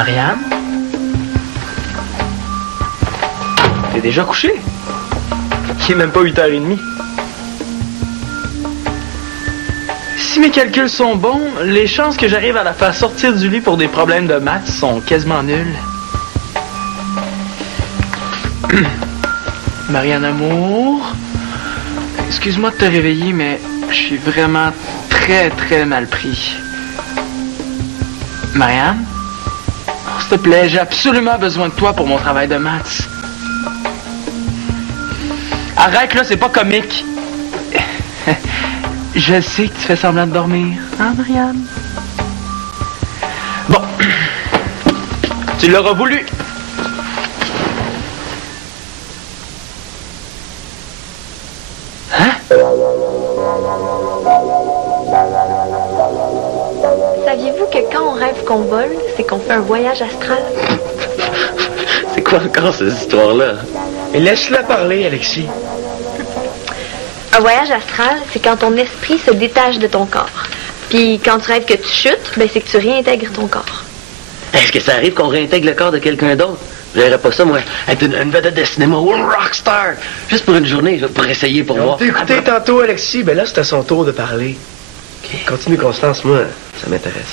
Marianne? T'es déjà couché? Il est même pas 8h30. Si mes calculs sont bons, les chances que j'arrive à la faire sortir du lit pour des problèmes de maths sont quasiment nulles. Marianne Amour, excuse-moi de te réveiller, mais je suis vraiment très, très mal pris. Marianne? Oh, s'il te plaît, j'ai absolument besoin de toi pour mon travail de maths. Arrête, là, c'est pas comique. Je sais que tu fais semblant de dormir. Hein, Marianne? Bon. Tu l'auras voulu. Hein? Saviez-vous que quand on rêve qu'on vole, c'est qu'on fait un voyage astral? C'est quoi encore cette histoire-là? Mais laisse-la parler, Alexis. Un voyage astral, c'est quand ton esprit se détache de ton corps. Puis quand tu rêves que tu chutes, ben c'est que tu réintègres ton corps. Est-ce que ça arrive qu'on réintègre le corps de quelqu'un d'autre? J'aimerais pas ça, moi, être une vedette de cinéma ou un rockstar. Juste pour une journée, pour essayer, pour voir. On t'a écouté tantôt, Alexis. Ben là, c'est à son tour de parler. Okay. Continue, Constance. Moi, ça m'intéresse.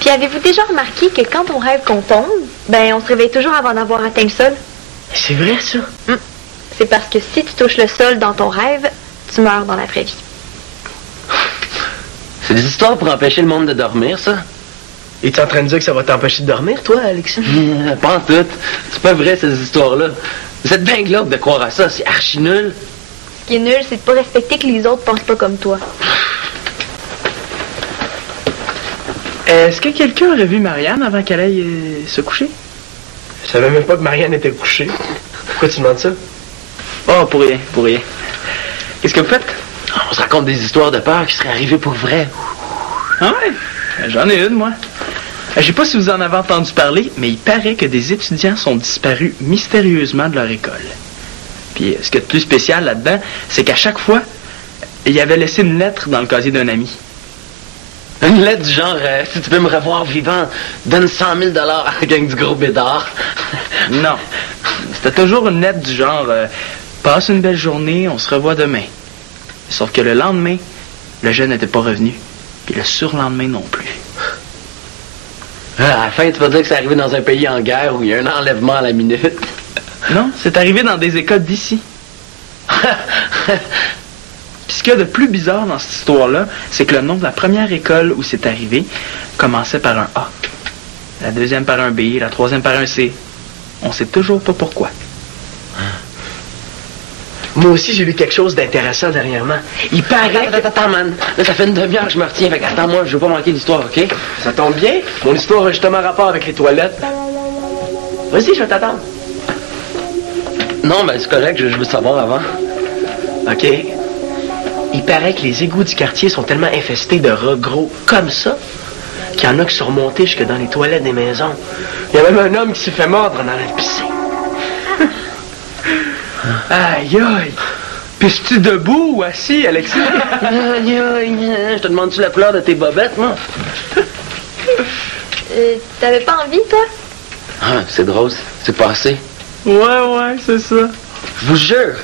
Puis avez-vous déjà remarqué que quand on rêve qu'on tombe, ben on se réveille toujours avant d'avoir atteint le sol? C'est vrai, ça? C'est parce que si tu touches le sol dans ton rêve, tu meurs dans la vraie vie. C'est des histoires pour empêcher le monde de dormir, ça? Es-tu en train de dire que ça va t'empêcher de dormir, toi, Alexis? Pas en tout. C'est pas vrai, ces histoires-là. Vous êtes bien glauque de croire à ça. C'est archi nul. Ce qui est nul, c'est de pas respecter que les autres pensent pas comme toi. Est-ce que quelqu'un aurait vu Marianne avant qu'elle aille se coucher? Je savais même pas que Marianne était couchée. Pourquoi tu demandes ça? Oh, pour rien, pour rien. Qu'est-ce que vous faites? On se raconte des histoires de peur qui seraient arrivées pour vrai. Ah ouais? J'en ai une, moi. Je sais pas si vous en avez entendu parler, mais il paraît que des étudiants sont disparus mystérieusement de leur école. Puis ce qui est le plus spécial là-dedans, c'est qu'à chaque fois, il avait laissé une lettre dans le casier d'un ami. Une lettre du genre, si tu veux me revoir vivant, donne 100 000 $ à la gang du gros bédard. Non. C'était toujours une lettre du genre, passe une belle journée, on se revoit demain. Sauf que le lendemain, le jeune n'était pas revenu. Puis le surlendemain non plus. À la fin, tu vas dire que c'est arrivé dans un pays en guerre où il y a un enlèvement à la minute. Non, c'est arrivé dans des écoles d'ici. Puis ce qu'il y a de plus bizarre dans cette histoire-là, c'est que le nom de la première école où c'est arrivé commençait par un A. La deuxième par un B, la troisième par un C. On sait toujours pas pourquoi. Moi aussi, j'ai lu quelque chose d'intéressant dernièrement. Il paraît... Attends, man. Là, ça fait une demi-heure que je me retiens. Fait attends-moi, je veux pas manquer l'histoire, OK? Ça tombe bien. Mon histoire a justement rapport avec les toilettes. Vas-y, je vais t'attendre. Non, ben c'est correct, je veux savoir avant. OK. Il paraît que les égouts du quartier sont tellement infestés de rats gros comme ça qu'il y en a qui sont remontés jusque dans les toilettes des maisons. Il y a même un homme qui s'est fait mordre dans la piscine. Aïe, aïe! Pisses-tu debout ou assis, Alexis? Aïe, aïe, je te demande-tu la couleur de tes bobettes, moi? T'avais pas envie, toi? Ah, c'est drôle, c'est passé. Ouais, c'est ça. Je vous jure.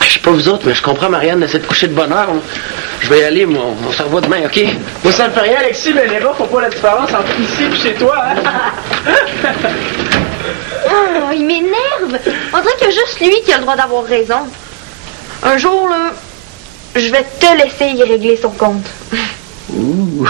Je sais pas vous autres, mais je comprends Marianne d'essayer de coucher de bonne heure. Je vais y aller, moi. On se revoit demain, OK? Moi, ça me fait rien, Alexis, mais les rats font pas la différence entre ici et chez toi, hein? Oh, il m'énerve! On dirait qu'il y a juste lui qui a le droit d'avoir raison. Un jour, là, je vais te laisser y régler son compte. Ouh!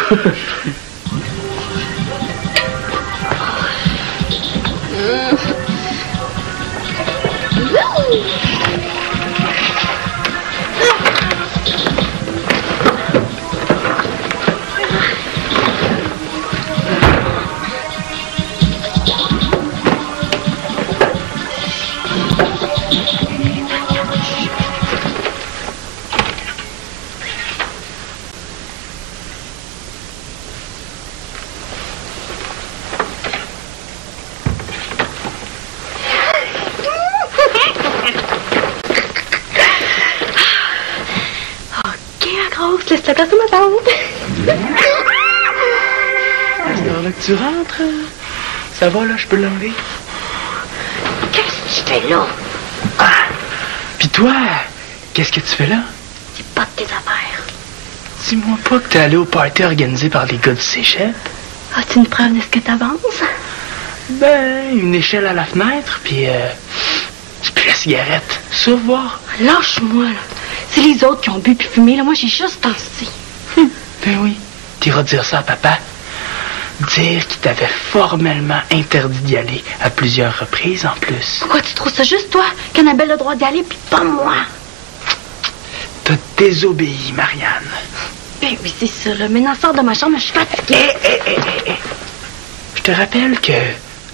Laisse la place sur ma tante. tu rentres? Ça va, là, je peux l'enlever? Qu'est-ce que tu fais là? Ah! Puis toi, qu'est-ce que tu fais là? C'est pas de tes affaires. Dis-moi pas que t'es allé au party organisé par les gars du cégep. As-tu une preuve de ce que t'avances? Ben, une échelle à la fenêtre, puis la cigarette. Ça, voir. Lâche-moi, là. C'est les autres qui ont bu puis fumé, là. Moi, j'ai juste pensé. Ben oui. T'iras dire ça à papa. Dire qu'il t'avait formellement interdit d'y aller à plusieurs reprises, en plus. Pourquoi tu trouves ça juste, toi, qu'Annabelle a le droit d'y aller, puis pas moi? T'as désobéi, Marianne. Ben oui, c'est ça, là. Maintenant, sors de ma chambre, je suis fatiguée. Je te rappelle que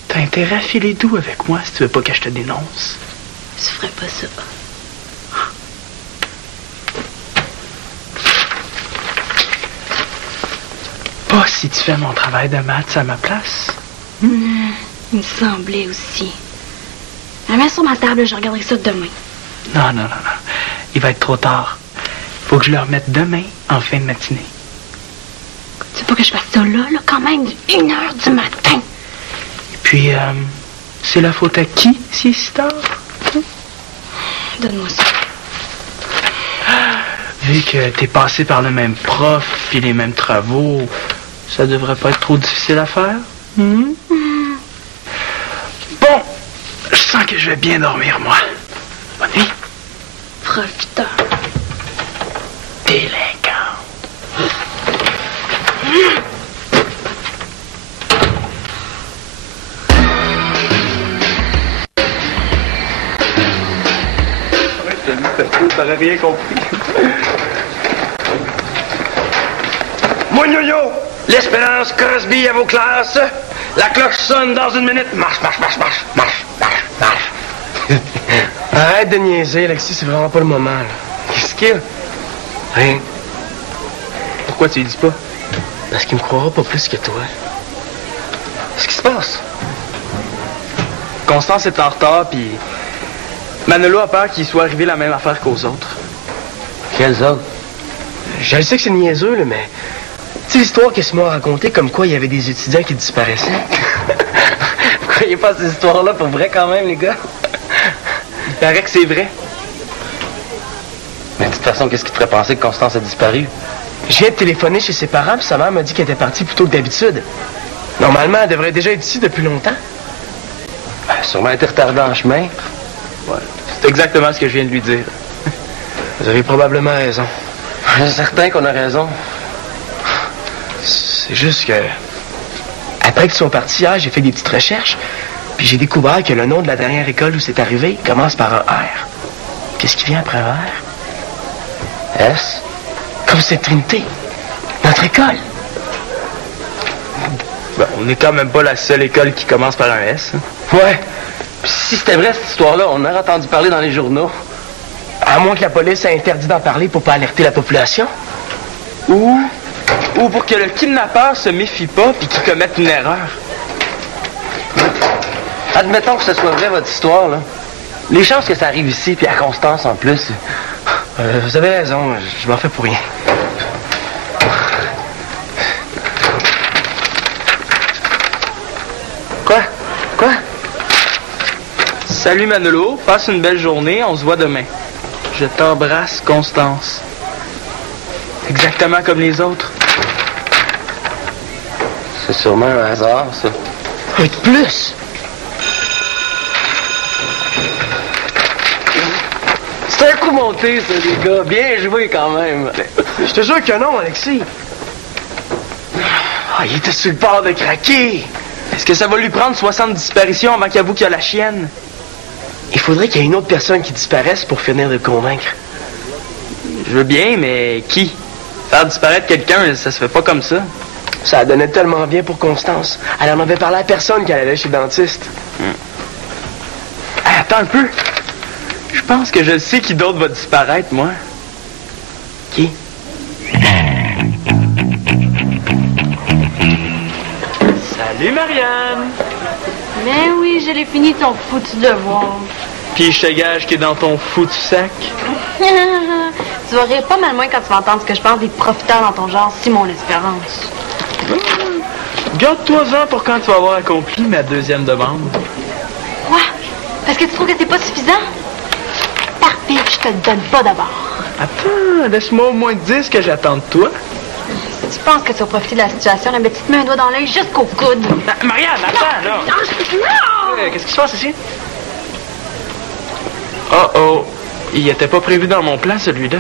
t'as intérêt à filer doux avec moi si tu veux pas que je te dénonce. Je ferais pas ça. Pas si tu fais mon travail de maths à ma place. Il me semblait aussi. La mets sur ma table, je regarderai ça demain. Non. Il va être trop tard. Faut que je le remette demain, en fin de matinée. Tu veux pas que je fasse ça là, quand même, 1h du matin? Et puis, c'est la faute à qui, si c'est si tard? Donne-moi ça. Vu que t'es passé par le même prof puis les mêmes travaux, ça devrait pas être trop difficile à faire? Bon, je sens que je vais bien dormir, moi. Bonne nuit. Profiteur. Délinquante. T'aurais rien compris. Moignoyo! L'Espérance Crosby à vos classes. La cloche sonne dans une minute. Marche. Arrête de niaiser, Alexis, c'est vraiment pas le moment, là. Qu'est-ce qu'il y a? Rien. Pourquoi tu lui dis pas? Parce qu'il me croira pas plus que toi. Qu'est-ce qui se passe? Constance est en retard, puis Manolo a peur qu'il soit arrivé la même affaire qu'aux autres. Quels autres? Je sais que c'est niaiseux, là, mais... Tu sais l'histoire que Simon a racontée, comme quoi il y avait des étudiants qui disparaissaient? Vous croyez pas à ces histoires-là pour vrai, quand même, les gars? Il paraît que c'est vrai. Mais de toute façon, qu'est-ce qui te ferait penser que Constance a disparu? Je viens de téléphoner chez ses parents, puis sa mère m'a dit qu'elle était partie plus tôt que d'habitude. Normalement, elle devrait déjà être ici depuis longtemps. Sûrement été retardée en chemin. Ouais, c'est exactement ce que je viens de lui dire. Vous avez probablement raison. Je suis certain qu'on a raison. C'est juste que... Après qu'ils sont partis hier, j'ai fait des petites recherches, puis j'ai découvert que le nom de la dernière école où c'est arrivé commence par un R. Qu'est-ce qui vient après un R? S? Comme c'est Trinité. Notre école. Ben, on n'est quand même pas la seule école qui commence par un S. Ouais. Puis si c'était vrai, cette histoire-là, on aurait entendu parler dans les journaux. À moins que la police ait interdit d'en parler pour pas alerter la population. Ou pour que le kidnappeur se méfie pas puis qu'il commette une erreur. Admettons que ce soit vrai, votre histoire, là. Les chances que ça arrive ici, puis à Constance en plus. Vous avez raison, je m'en fais pour rien. Quoi? Salut Manolo, passe une belle journée, on se voit demain. Je t'embrasse, Constance. Exactement comme les autres. C'est sûrement un hasard, ça. De plus! C'est un coup monté, ça, les gars. Bien joué, quand même. Je te jure que non, Alexis. Ah, il était sur le bord de craquer. Est-ce que ça va lui prendre 60 disparitions avant qu'il avoue qu'il y a la chienne? Il faudrait qu'il y ait une autre personne qui disparaisse pour finir de le convaincre. Je veux bien, mais qui? Faire disparaître quelqu'un, ça se fait pas comme ça. Ça donnait tellement bien pour Constance. Elle en avait parlé à personne qu'elle allait chez le dentiste. Hey, attends un peu. Je pense que je sais qui d'autre va disparaître, moi. Qui? Salut, Marianne! Mais oui, je l'ai fini ton foutu devoir. Puis je te gage qu'il est dans ton foutu sac. Tu vas rire pas mal moins quand tu vas entendre ce que je pense des profiteurs dans ton genre, Simon l'Espérance. Garde-toi-en pour quand tu vas avoir accompli ma deuxième demande. Quoi? Parce que tu trouves que c'est pas suffisant? Parfait, je te le donne pas d'abord. Attends, laisse-moi au moins dire ce que j'attends de toi. Si tu penses que tu vas profiter de la situation, là, ben, tu te mets un doigt dans l'œil jusqu'au coude. Marianne, attends, là! Non! Qu'est-ce qui se passe ici? Oh, il était pas prévu dans mon plan, celui-là.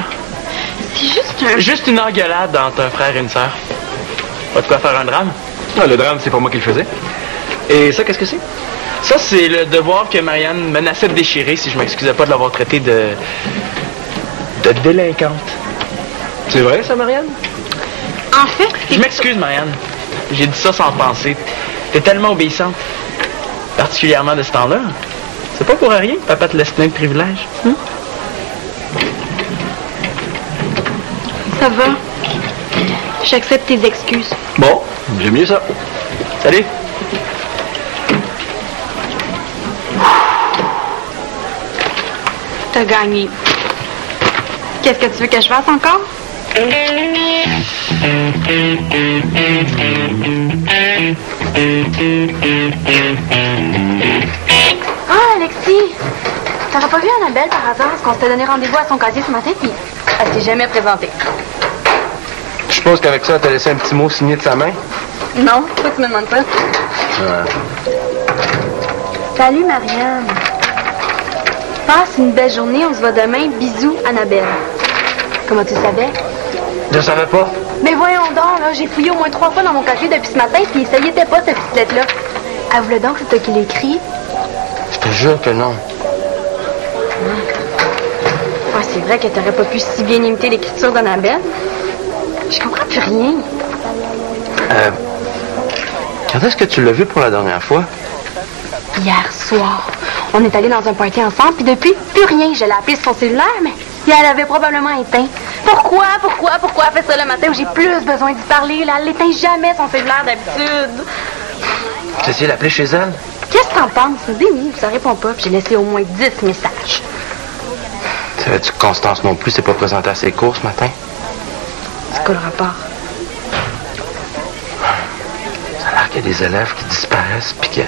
C'est juste un... Juste une engueulade entre un frère et une sœur. Pas de quoi faire un drame? Ah, le drame, c'est pas moi qui le faisais. Et ça, qu'est-ce que c'est? Ça, c'est le devoir que Marianne menaçait de déchirer si je m'excusais pas de l'avoir traité de délinquante. C'est vrai, ça, Marianne? En fait, Je m'excuse, Marianne. J'ai dit ça sans penser. T'es tellement obéissante. Particulièrement de ce temps-là. C'est pas pour rien que papa te laisse plein de privilèges. Ça va. J'accepte tes excuses. Bon, j'aime mieux ça. Salut. T'as gagné. Qu'est-ce que tu veux que je fasse encore? Ah, Alexis! T'aurais pas vu Annabelle par hasard? Parce qu'on s'était donné rendez-vous à son casier ce matin, puis elle s'est jamais présentée. Je suppose qu'avec ça, t'as laissé un petit mot signé de sa main? Non, pourquoi tu me demandes ça? Salut, Marianne. Passe une belle journée, on se voit demain. Bisous, Annabelle. Comment tu savais? Je savais pas. Mais voyons donc, là, j'ai fouillé au moins 3 fois dans mon casier depuis ce matin, puis ça y était pas, cette petite lettre-là. Avoue-le donc, c'est toi qui l'as écrit. Je te jure que non. Ouais, c'est vrai que t'aurais pas pu si bien imiter l'écriture d'Annabelle. Je comprends plus rien. Quand est-ce que tu l'as vu pour la dernière fois? Hier soir, on est allés dans un party ensemble, puis depuis, plus rien. Je l'ai appelé sur son cellulaire, mais elle avait probablement éteint. Pourquoi elle fait ça le matin où j'ai plus besoin d'y parler? Là, elle n'éteint jamais son cellulaire d'habitude. Tu as essayé d'appeler chez elle? Qu'est-ce que t'en penses? Déni, ça répond pas, puis j'ai laissé au moins 10 messages. Savais-tu que Constance non plus s'est pas présentée à ses cours ce matin? C'est quoi le rapport? Ça a l'air qu'il y a des élèves qui disparaissent, puis que...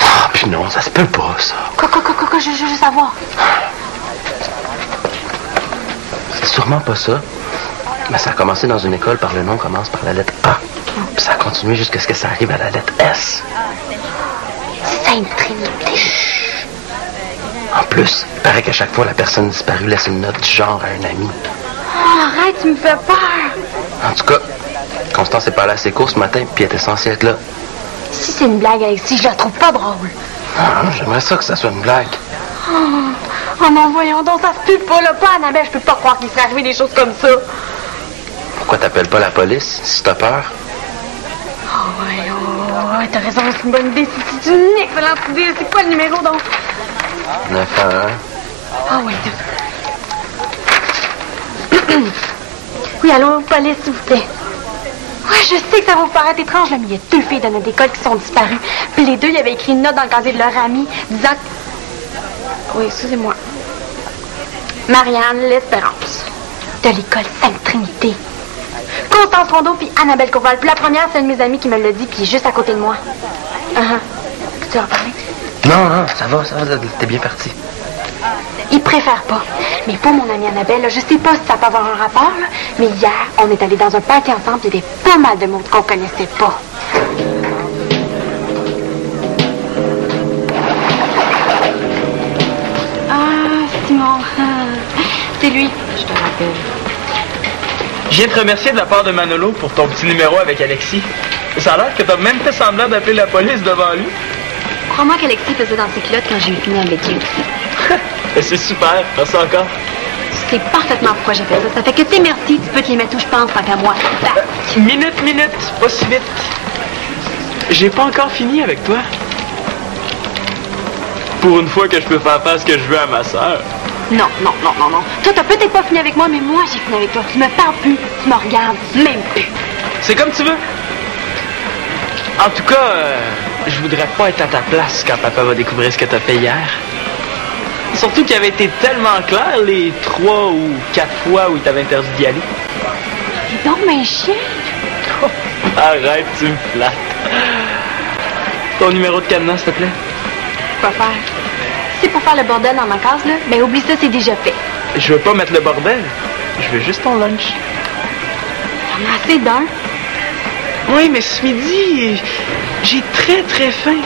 Ah, puis non, ça se peut pas, ça. Quoi, je veux savoir. C'est sûrement pas ça. Mais ça a commencé dans une école par le nom commence par la lettre A. Puis ça a continué jusqu'à ce que ça arrive à la lettre S. Sainte Trinité. En plus, il paraît qu'à chaque fois, la personne disparue laisse une note du genre à un ami. Oh, arrête, tu me fais peur. En tout cas, Constance est pas allée à ses cours ce matin, puis elle était censée être là. Si c'est une blague, Alexis, je la trouve pas drôle. Ah, j'aimerais ça que ça soit une blague. Oh non, voyons donc, ça se peut pas, là. Pas Annabelle, je peux pas croire qu'il serait arrivé des choses comme ça. Pourquoi t'appelles pas la police, si t'as peur? Oh, ouais, t'as raison, c'est une bonne idée. C'est une excellente idée. C'est quoi le numéro, donc? 911. Ah, ouais, Oui, allô, police, s'il vous plaît. Ouais, je sais que ça va vous paraître étrange, là, mais il y a 2 filles de notre école qui sont disparues. Puis les 2, il y avait écrit une note dans le casier de leur amie disant que... Oui, excusez-moi. Marianne L'Espérance, de l'école Sainte-Trinité. Constance Rondeau puis Annabelle Courval. Puis la première, c'est une de mes amies qui me l'a dit, puis juste à côté de moi. Tu vas en parler? Non, ça va, t'es bien parti. Ils préfèrent pas. Mais pour mon amie Annabelle, là, je sais pas si ça peut avoir un rapport, là, mais hier, on est allés dans un party ensemble, il y avait pas mal de monde qu'on connaissait pas. Ah, Simon. C'est lui, je te rappelle. Je viens te remercier de la part de Manolo pour ton petit numéro avec Alexis. Ça a l'air que t'as même fait semblant d'appeler la police devant lui. Crois-moi qu'Alexis faisait dans ses culottes quand j'ai eu fini avec lui aussi. C'est super, merci encore. Tu sais parfaitement pourquoi j'ai fait ça. Ça fait que t'es merci, tu peux te les mettre où je pense, tant qu'à moi. Minute, pas si vite. J'ai pas encore fini avec toi. Pour une fois que je peux faire ce que je veux à ma sœur. Non. Toi, t'as peut-être pas fini avec moi, mais moi, j'ai fini avec toi. Tu me parles plus, tu me regardes même plus. C'est comme tu veux. En tout cas, je voudrais pas être à ta place quand papa va découvrir ce que t'as fait hier. Surtout qu'il avait été tellement clair les 3 ou 4 fois où il t'avait interdit d'y aller. Dis donc, mes chiens. Arrête, tu me flattes. Ton numéro de cadenas, s'il te plaît? Pas faire. Si c'est pour faire le bordel dans ma case, là, ben oublie ça, c'est déjà fait. Je veux pas mettre le bordel. Je veux juste ton lunch. J'en ai assez d'un. Oui, mais ce midi, j'ai très, très faim.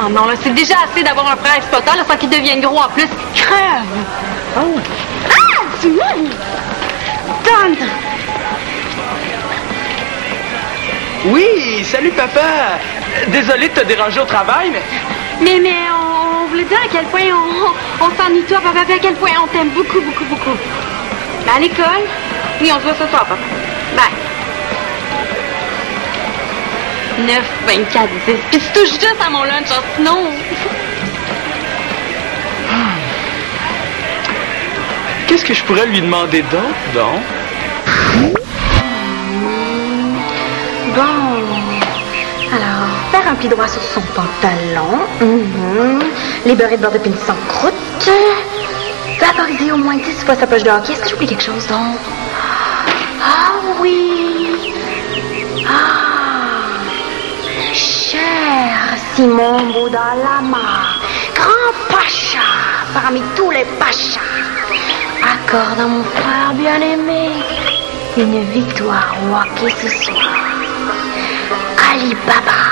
Oh non, là, c'est déjà assez d'avoir un frère exploitant, là, sans qu'il devienne gros en plus. Crève! Oh. Ah! Tu m'aimes! Donne! Oui, salut, papa. Désolé de te déranger au travail, mais... Mais on voulait dire à quel point on s'ennuie toi, papa, puis à quel point on t'aime beaucoup, beaucoup, beaucoup. Mais à l'école, oui, on se voit ce soir, papa. Bye. 9, 24, 10. Puis tu touches juste à mon lunch, hein, sinon... Qu'est-ce que je pourrais lui demander d'autre, donc? Bon... Alors, faire un pli droit sur son pantalon. Les beurrés de beurre de pince sans croûte. Vaporiser au moins 10 fois sa poche de hockey. Est-ce que j'oublie quelque chose, donc? Ah oui! Ah! Cher Simon Baudalama, grand pacha parmi tous les pachas, accorde à mon frère bien-aimé une victoire au hockey ce soir. Ali Baba.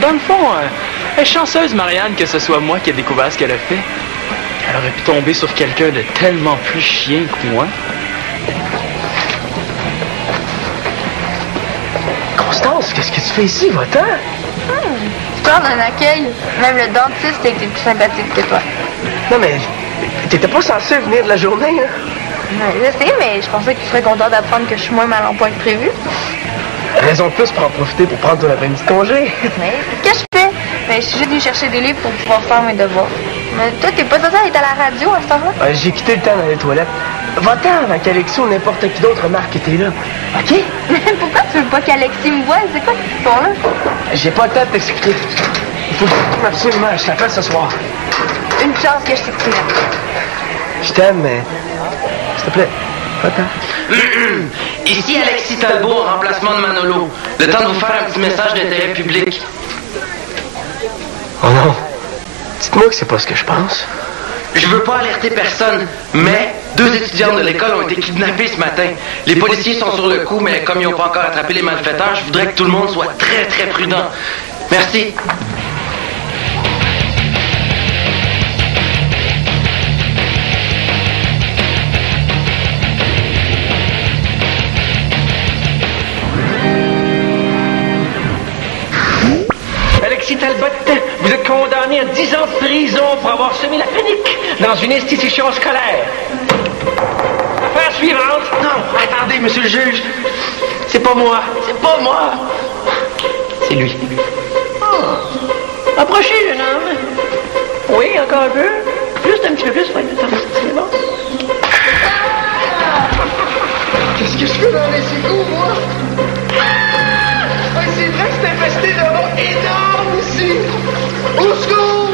Dans le fond, elle est chanceuse, Marianne, que ce soit moi qui ai découvert ce qu'elle a fait. Elle aurait pu tomber sur quelqu'un de tellement plus chien que moi. Constance, qu'est-ce que tu fais ici, va-t'en? Tu parles d'un accueil. Même le dentiste a été plus sympathique que toi. Non, mais t'étais pas censé venir de la journée, hein? Ouais, je sais, mais je pensais que tu serais content d'apprendre que je suis moins mal en point que prévu. Raison de plus pour en profiter pour prendre ton après-midi de congé. Mais qu'est-ce que je fais? Ben, je suis juste venue chercher des livres pour pouvoir faire mes devoirs. Mais toi, t'es pas censé être à la radio à ce temps-là? J'ai quitté le temps dans les toilettes. Va-t'en avant qu'Alexis ou n'importe qui d'autre remarque que t'es là. OK? Mais pourquoi tu veux pas qu'Alexis me voie? C'est quoi cette histoire-là? J'ai pas le temps de t'expliquer. Il faut absolument que je t'appelle ce soir. Une chance que je t'ai pris. Je t'aime, mais... S'il te plaît, va-t'en. Ici Alexis Talbot en remplacement de Manolo. Le temps de vous faire un petit message d'intérêt public. Oh non. Dites-moi que c'est pas ce que je pense. Je veux pas alerter personne, mais 2 étudiantes de l'école ont été kidnappées ce matin. Les policiers sont sur le coup, mais comme ils n'ont pas encore attrapé les malfaiteurs, je voudrais que tout le monde soit très, très prudent. Merci. Alexis Talbot, vous êtes condamné à 10 ans de prison pour avoir semé la panique dans une institution scolaire. Affaire suivante. Non, attendez, monsieur le juge. C'est pas moi. C'est pas moi. C'est lui. Approchez, jeune homme. Oui, encore un peu. Juste un petit peu plus. Oui, c'est bon. Qu'est-ce que je fais dans les égouts, moi? Ah, c'est vrai que c'est infesté de rats énormes ici! Au secours!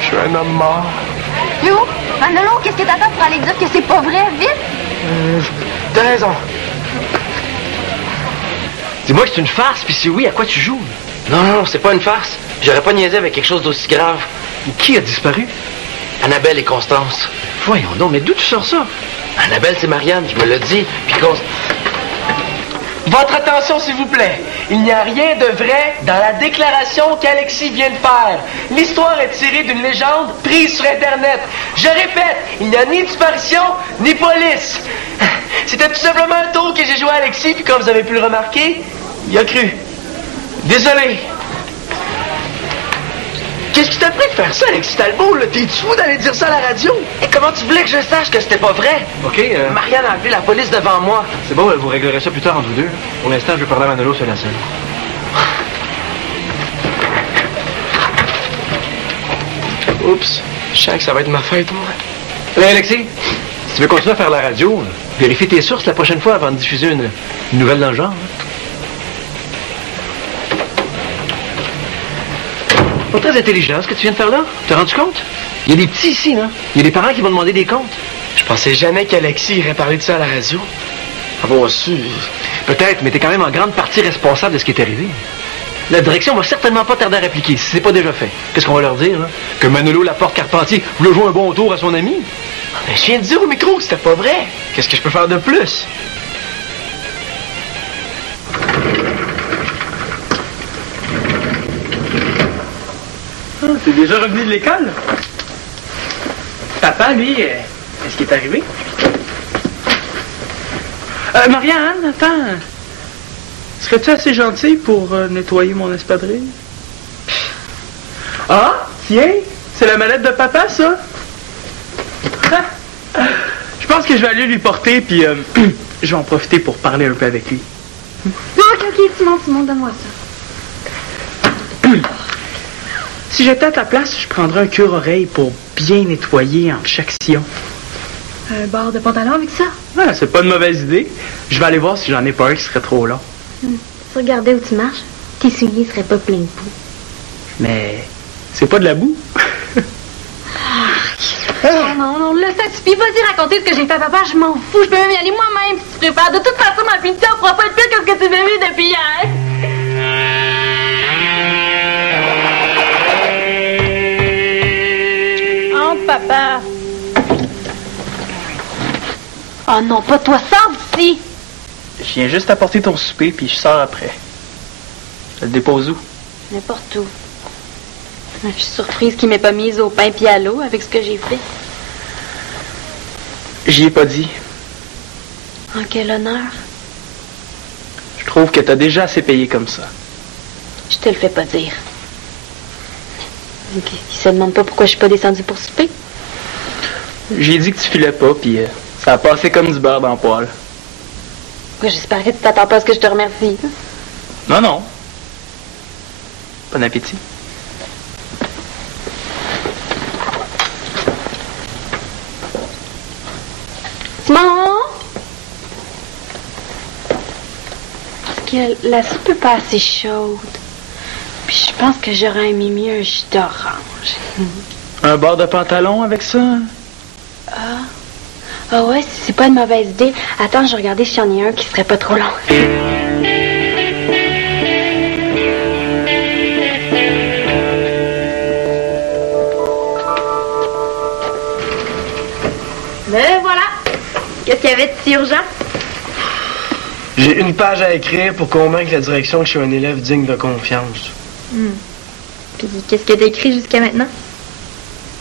Je suis un homme mort. Yo, Manolo, qu'est-ce que t'attends pour aller dire que c'est pas vrai? Vite! T'as raison. Dis-moi que c'est une farce, puis si oui, à quoi tu joues? Non, c'est pas une farce. J'aurais pas niaisé avec quelque chose d'aussi grave. Qui a disparu? Annabelle et Constance. Voyons donc, mais d'où tu sors ça? Annabelle, c'est Marianne qui me l'a dit. Puis Votre attention, s'il vous plaît. Il n'y a rien de vrai dans la déclaration qu'Alexis vient de faire. L'histoire est tirée d'une légende prise sur Internet. Je répète, il n'y a ni disparition, ni police. C'était tout simplement un tour que j'ai joué à Alexis, puis comme vous avez pu le remarquer, il a cru. Désolé. Qu'est-ce qui t'a pris de faire ça, Alexis Talbot, là? T'es fou d'aller dire ça à la radio? Et comment tu voulais que je sache que c'était pas vrai? OK, Marianne a appelé la police devant moi. c'est bon, vous réglerez ça plus tard entre vous deux. Pour l'instant, je vais parler à Manolo sur la scène. Oups, je sens que ça va être ma fête, moi. Hey, Alexis, si tu veux continuer à faire la radio, vérifie tes sources la prochaine fois avant de diffuser une nouvelle dans le genre. Hein. Pas très intelligent, ce que tu viens de faire là. Tu t'es rendu compte? Il y a des petits ici, là. Il y a des parents qui vont demander des comptes. Je pensais jamais qu'Alexis irait parler de ça à la radio. Avoir su. Peut-être, mais t'es quand même en grande partie responsable de ce qui est arrivé. La direction va certainement pas tarder à répliquer, si c'est pas déjà fait. Qu'est-ce qu'on va leur dire, là? Que Manolo Laporte-Carpentier voulait jouer un bon tour à son ami? Mais je viens de dire au micro que c'était pas vrai. Qu'est-ce que je peux faire de plus? T'es déjà revenu de l'école? Papa, lui, est-ce qu'il est arrivé? Marianne, attends. Serais-tu assez gentil pour nettoyer mon espadrille? Ah, tiens, c'est la mallette de papa, ça? Je pense que je vais aller lui porter, puis je vais en profiter pour parler un peu avec lui. Ok, Simon, donne-moi ça. Si j'étais à ta place, je prendrais un cure-oreille pour bien nettoyer entre chaque sillon. Un bord de pantalon avec ça? Ouais, c'est pas une mauvaise idée. Je vais aller voir si j'en ai pas un qui serait trop long. Tu regardais où tu marches, tes souliers seraient pas pleins de boue. Mais c'est pas de la boue. Non, là, ça suffit. Vas-y raconter ce que j'ai fait à papa, je m'en fous. Je peux même y aller moi-même si tu préfères. De toute façon, ma punition pourra pas être pire que ce que tu m'as vu depuis hier. Oh, papa. Oh non, pas toi, sors d'ici. Je viens juste apporter ton souper, puis je sors après. Je te le dépose où? N'importe où. Je suis surprise qu'il m'ait pas mise au pain pis à l'eau avec ce que j'ai fait. J'y ai pas dit. En quel honneur. Je trouve que t'as déjà assez payé comme ça. Je te le fais pas dire. Il se demande pas pourquoi je suis pas descendue pour souper. J'ai dit que tu filais pas, puis ça a passé comme du beurre dans le poêle. J'espère que tu t'attends pas à ce que je te remercie. Non. Bon appétit. Simon! Parce que la soupe est pas assez chaude. Puis je pense que j'aurais aimé mieux un jus d'orange. Un bord de pantalon avec ça? Ah ouais, c'est pas une mauvaise idée. Attends, je vais regarder si j'en ai un qui serait pas trop long. Mais voilà! Qu'est-ce qu'il y avait de si urgent? J'ai une page à écrire pour convaincre la direction que je suis un élève digne de confiance. Puis qu'est-ce que t'as écrit jusqu'à maintenant?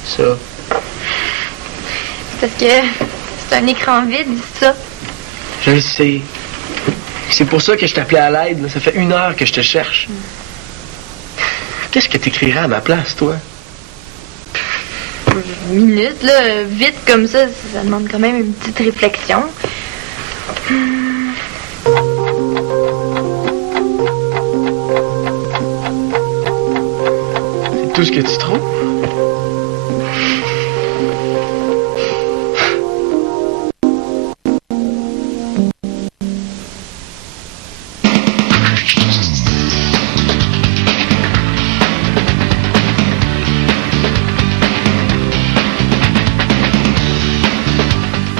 Ça. Parce que c'est un écran vide, ça. Je le sais. C'est pour ça que je t'appelais à l'aide. Là. Ça fait 1 heure que je te cherche. Qu'est-ce que t'écrirais à ma place, toi? Une minute, là, vite comme ça demande quand même une petite réflexion. C'est tout ce que tu trouves?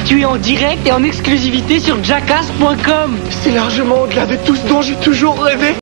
Tu es en direct et en exclusivité sur jackass.com. C'est largement au-delà de tout ce dont j'ai toujours rêvé.